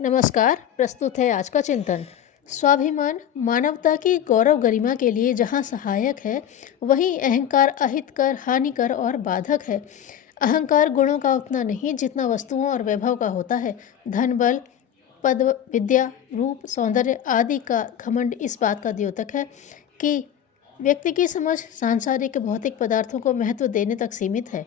नमस्कार। प्रस्तुत है आज का चिंतन। स्वाभिमान मानवता की गौरव गरिमा के लिए जहाँ सहायक है, वहीं अहंकार अहितकर, हानिकर और बाधक है। अहंकार गुणों का उतना नहीं जितना वस्तुओं और वैभव का होता है। धन, बल, पद, विद्या, रूप, सौंदर्य आदि का घमंड इस बात का द्योतक है कि व्यक्ति की समझ सांसारिक भौतिक पदार्थों को महत्व देने तक सीमित है।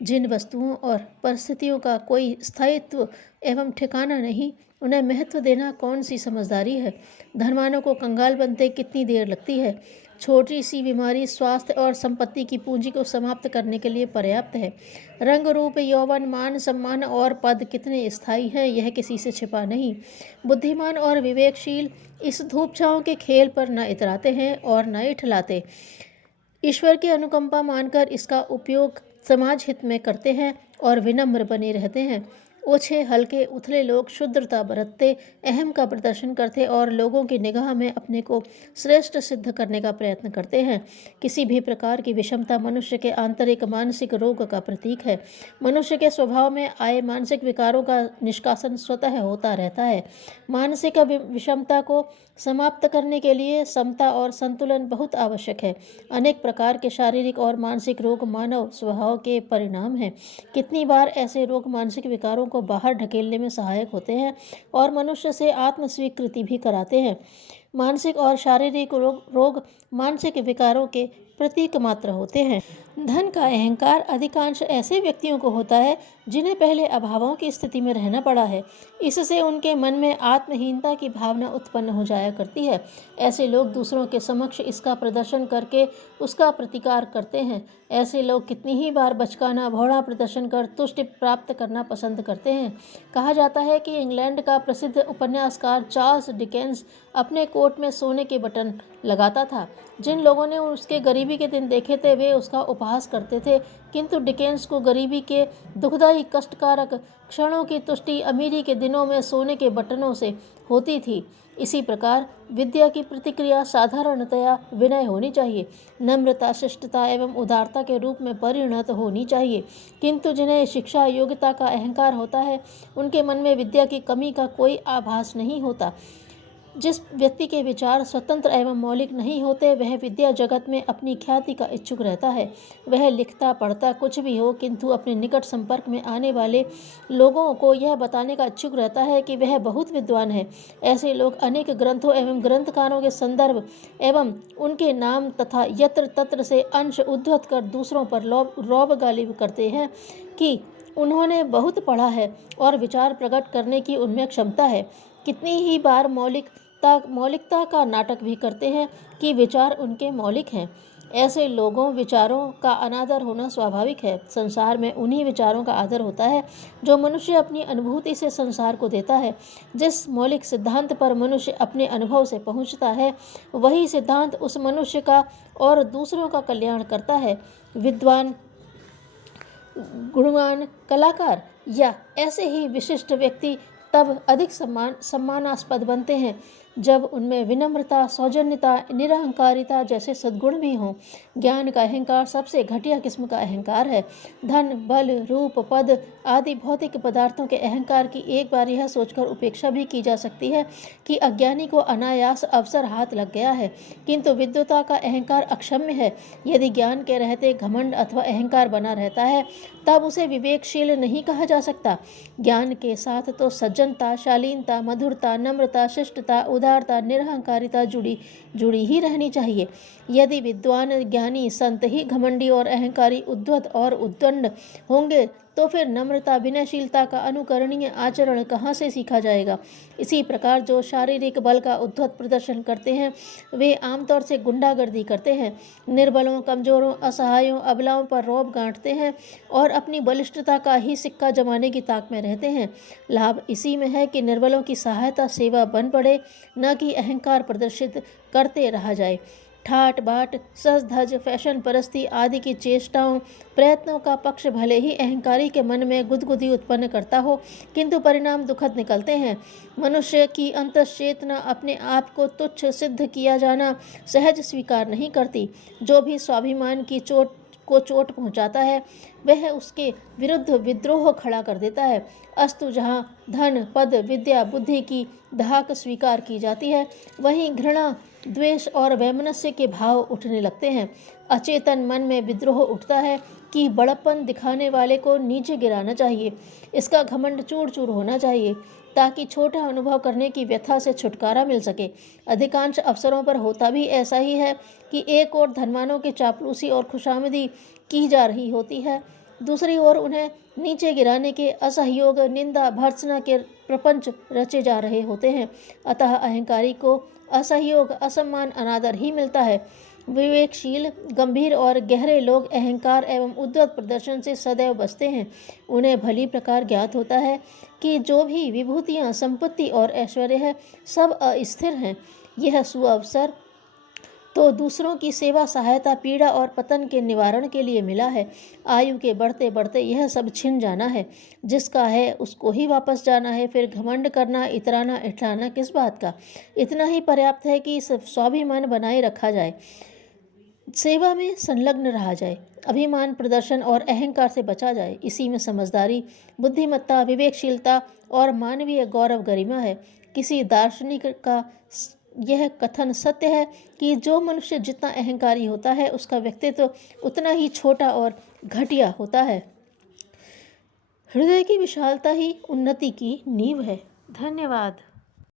जिन वस्तुओं और परिस्थितियों का कोई स्थायित्व एवं ठिकाना नहीं, उन्हें महत्व देना कौन सी समझदारी है। धनवानों को कंगाल बनते कितनी देर लगती है। छोटी सी बीमारी स्वास्थ्य और संपत्ति की पूंजी को समाप्त करने के लिए पर्याप्त है। रंग, रूप, यौवन, मान, सम्मान और पद कितने स्थायी हैं, यह किसी से छिपा नहीं। बुद्धिमान और विवेकशील इस धूप छांव के खेल पर न इतराते हैं और न इठलाते। ईश्वर की अनुकंपा मानकर इसका उपयोग समाज हित में करते हैं और विनम्र बने रहते हैं। ओछे, हल्के, उथले लोग शुद्रता बरतते, अहम का प्रदर्शन करते और लोगों की निगाह में अपने को श्रेष्ठ सिद्ध करने का प्रयत्न करते हैं। किसी भी प्रकार की विषमता मनुष्य के आंतरिक मानसिक रोग का प्रतीक है। मनुष्य के स्वभाव में आए मानसिक विकारों का निष्कासन स्वतः होता रहता है। मानसिक विषमता को समाप्त करने के लिए समता और संतुलन बहुत आवश्यक है। अनेक प्रकार के शारीरिक और मानसिक रोग मानव स्वभाव के परिणाम हैं। कितनी बार ऐसे रोग मानसिक विकारों को बाहर ढकेलने में सहायक होते हैं और मनुष्य से आत्मस्वीकृति भी कराते हैं। मानसिक और शारीरिक रोग मानसिक विकारों के प्रतीक मात्र होते हैं। धन का अहंकार अधिकांश ऐसे व्यक्तियों को होता है जिन्हें पहले अभावों की स्थिति में रहना पड़ा है। इससे उनके मन में आत्महीनता की भावना उत्पन्न हो जाया करती है। ऐसे लोग दूसरों के समक्ष इसका प्रदर्शन करके उसका प्रतिकार करते हैं। ऐसे लोग कितनी ही बार बचकाना भौड़ा प्रदर्शन कर तुष्टि प्राप्त करना पसंद करते हैं। कहा जाता है कि इंग्लैंड का प्रसिद्ध उपन्यासकार चार्ल्स डिकेंस अपने कोट में सोने के बटन लगाता था। जिन लोगों ने उसके गरीबी के दिन देखे थे वे उसका उपहास करते थे, किंतु डिकेंस को गरीबी के दुखदायी कष्टकारक क्षणों की तुष्टि अमीरी के दिनों में सोने के बटनों से होती थी। इसी प्रकार विद्या की प्रतिक्रिया साधारणतया विनय होनी चाहिए, नम्रता, शिष्टता एवं उदारता के रूप में परिणत होनी चाहिए। किंतु जिन्हें शिक्षा योग्यता का अहंकार होता है, उनके मन में विद्या की कमी का कोई आभास नहीं होता। जिस व्यक्ति के विचार स्वतंत्र एवं मौलिक नहीं होते, वह विद्या जगत में अपनी ख्याति का इच्छुक रहता है। वह लिखता पढ़ता कुछ भी हो, किंतु अपने निकट संपर्क में आने वाले लोगों को यह बताने का इच्छुक रहता है कि वह बहुत विद्वान है। ऐसे लोग अनेक ग्रंथों एवं ग्रंथकारों के संदर्भ एवं उनके नाम तथा यत्र तत्र से अंश उद्धृत कर दूसरों पर रौब गालिब करते हैं कि उन्होंने बहुत पढ़ा है और विचार प्रकट करने की उनमें क्षमता है। कितनी ही बार मौलिकता का नाटक भी करते हैं कि विचार उनके मौलिक हैं। ऐसे लोगों विचारों का अनादर होना स्वाभाविक है। संसार में उन्हीं विचारों का आदर होता है जो मनुष्य अपनी अनुभूति से संसार को देता है। जिस मौलिक सिद्धांत पर मनुष्य अपने अनुभव से पहुंचता है, वही सिद्धांत उस मनुष्य का और दूसरों का कल्याण करता है। विद्वान, गुणवान, कलाकार या ऐसे ही विशिष्ट व्यक्ति तब अधिक सम्मानास्पद बनते हैं जब उनमें विनम्रता, सौजन्यता, निरहंकारिता जैसे सद्गुण भी हों। ज्ञान का अहंकार सबसे घटिया किस्म का अहंकार है। धन, बल, रूप, पद आदि भौतिक पदार्थों के अहंकार की एक बार यह सोचकर उपेक्षा भी की जा सकती है कि अज्ञानी को अनायास अवसर हाथ लग गया है, किंतु विद्वता का अहंकार अक्षम्य है। यदि ज्ञान के रहते घमंड अथवा अहंकार बना रहता है, तब उसे विवेकशील नहीं कहा जा सकता। ज्ञान के साथ तो सज्जनता, शालीनता, मधुरता, नम्रता, शिष्टता, उदारता, निरहंकारिता जुड़ी ही रहनी चाहिए। यदि विद्वान, ज्ञानी, संत ही घमंडी और अहंकारी, उद्धत और उद्दंड होंगे, तो फिर नम्रता, विनयशीलता का अनुकरणीय आचरण कहाँ से सीखा जाएगा। इसी प्रकार जो शारीरिक बल का उद्धत प्रदर्शन करते हैं, वे आमतौर से गुंडागर्दी करते हैं, निर्बलों, कमजोरों, असहायों, अबलाओं पर रौब गांठते हैं और अपनी बलिष्ठता का ही सिक्का जमाने की ताक में रहते हैं। लाभ इसी में है कि निर्बलों की सहायता सेवा बन पड़े, न कि अहंकार प्रदर्शित करते रहा जाए। ठाट बाट, सज धज, फैशन परस्ती आदि की चेष्टाओं प्रयत्नों का पक्ष भले ही अहंकारी के मन में गुदगुदी उत्पन्न करता हो, किंतु परिणाम दुखद निकलते हैं। मनुष्य की अंतश्चेतना अपने आप को तुच्छ सिद्ध किया जाना सहज स्वीकार नहीं करती। जो भी स्वाभिमान की चोट को चोट पहुंचाता है वह उसके विरुद्ध विद्रोह खड़ा कर देता है। अस्तु जहाँ धन, पद, विद्या, बुद्धि की धाक स्वीकार की जाती है, वहीं घृणा, द्वेष और वैमनस्य के भाव उठने लगते हैं। अचेतन मन में विद्रोह उठता है कि बड़प्पन दिखाने वाले को नीचे गिराना चाहिए, इसका घमंड चूर चूर होना चाहिए, ताकि छोटा अनुभव करने की व्यथा से छुटकारा मिल सके। अधिकांश अवसरों पर होता भी ऐसा ही है कि एक ओर धनवानों की चापलूसी और खुशामदी की जा रही होती है, दूसरी ओर उन्हें नीचे गिराने के असहयोग, निंदा, भर्त्सना के प्रपंच रचे जा रहे होते हैं। अतः अहंकारी को असहयोग, असम्मान, अनादर ही मिलता है। विवेकशील, गंभीर और गहरे लोग अहंकार एवं उद्धत प्रदर्शन से सदैव बचते हैं। उन्हें भली प्रकार ज्ञात होता है कि जो भी विभूतियाँ, संपत्ति और ऐश्वर्य है, सब अस्थिर हैं। यह सुअवसर तो दूसरों की सेवा, सहायता, पीड़ा और पतन के निवारण के लिए मिला है। आयु के बढ़ते बढ़ते यह सब छिन जाना है। जिसका है उसको ही वापस जाना है। फिर घमंड करना, इतराना, इठलाना किस बात का? इतना ही पर्याप्त है कि स्वाभिमान बनाए रखा जाए, सेवा में संलग्न रहा जाए, अभिमान, प्रदर्शन और अहंकार से बचा जाए। इसी में समझदारी, बुद्धिमत्ता, विवेकशीलता और मानवीय गौरव गरिमा है। किसी दार्शनिक का यह कथन सत्य है कि जो मनुष्य जितना अहंकारी होता है, उसका व्यक्तित्व उतना ही छोटा और घटिया होता है। हृदय की विशालता ही उन्नति की नींव है। धन्यवाद।